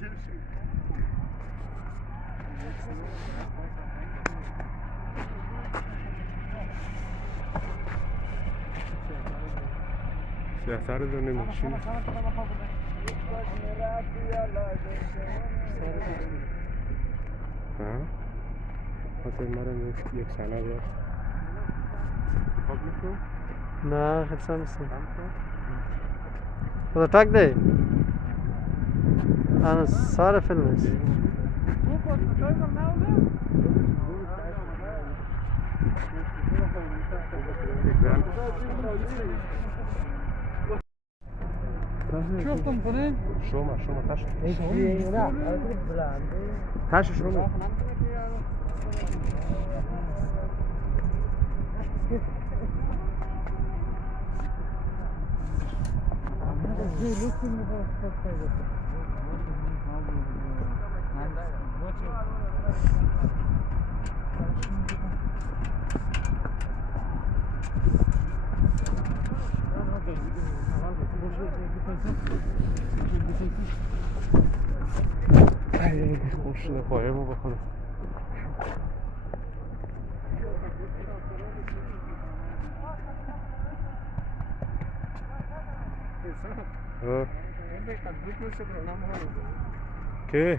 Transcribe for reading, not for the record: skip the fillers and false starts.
سر دونه میشین خاطر مرم یک سنه بیاد خواب میشون؟ نه خیلی سم نیستم خدا تک ده انا سار فیلم است شفتم کنه؟ شما تاش تاش شما خوش شده پایمو بکنم که